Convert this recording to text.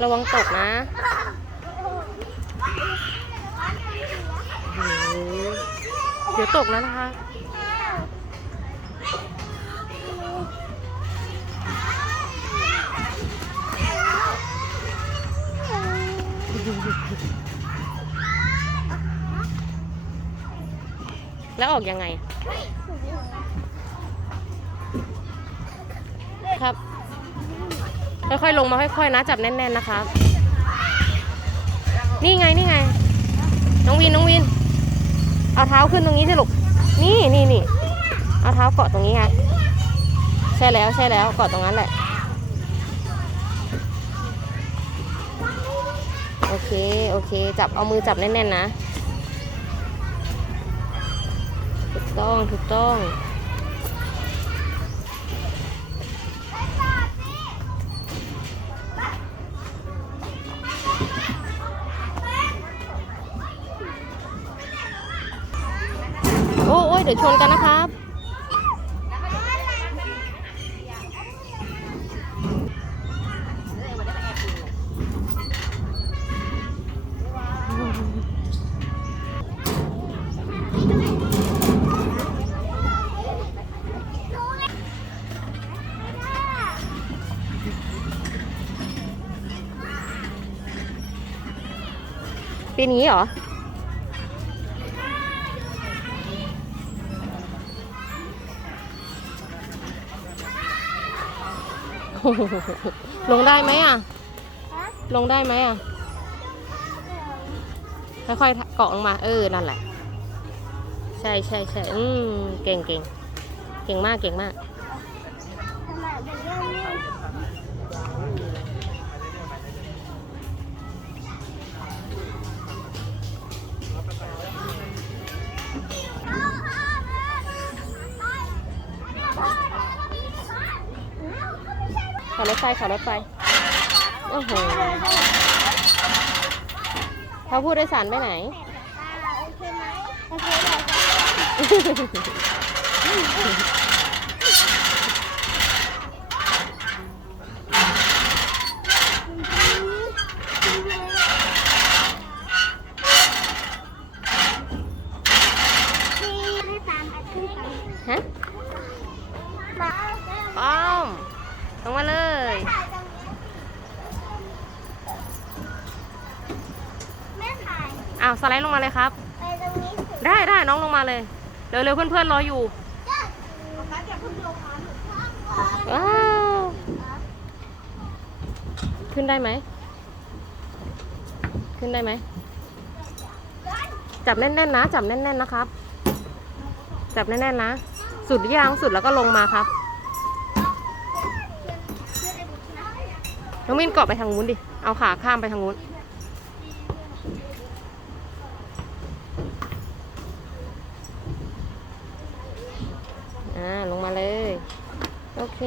ระวังตกนะโอ้โหเดี๋ยวตกแล้วนะคะแล้วออกยังไง ครับ ค่อยๆ ลงมาค่อยๆ นะ จับแน่นๆ นะครับนี่ไง นี่ไง น้องวิน น้องวิน เอาเท้าขึ้นตรงนี้สิลูก นี่นี่นี่ เอาเท้าเกาะตรงนี้ไง ใช่แล้ว ใช่แล้ว เกาะตรงนั้นแหละ โอเค โอเค จับ เอามือจับแน่นๆ นะ ถูกต้อง ถูกต้อง เดี๋ยวชนกันนะครับปีนี้เหรอ ลงได้ไหมอะ ลงได้ไหมอะ ค่อยๆเกาะลงมา เออ นั่นแหละ ใช่ใช่ใช่อืมเก่งเก่งเก่งมากเก่งมาก ขอรถไฟขอรถไฟ โอ้โหเขาพูดโดยสารไปไหน ฮะป้อม ลงมาเลยอ้าวสไลด์ลงมาเลยครับได้ได้น้องลงมาเลย เร็วๆเพื่อนๆรออยู่ว้าว ขึ้นได้ไหม ขึ้นได้ไหม จับแน่นๆนะ จับแน่นๆนะครับ จับแน่นๆนะ สุดหรือยัง สุดแล้วก็ลงมาครับ น้องมินเกาะไปทางนู้นดิ เอาขาข้ามไปทางนู้น อ่า ลงมาเลย โอเค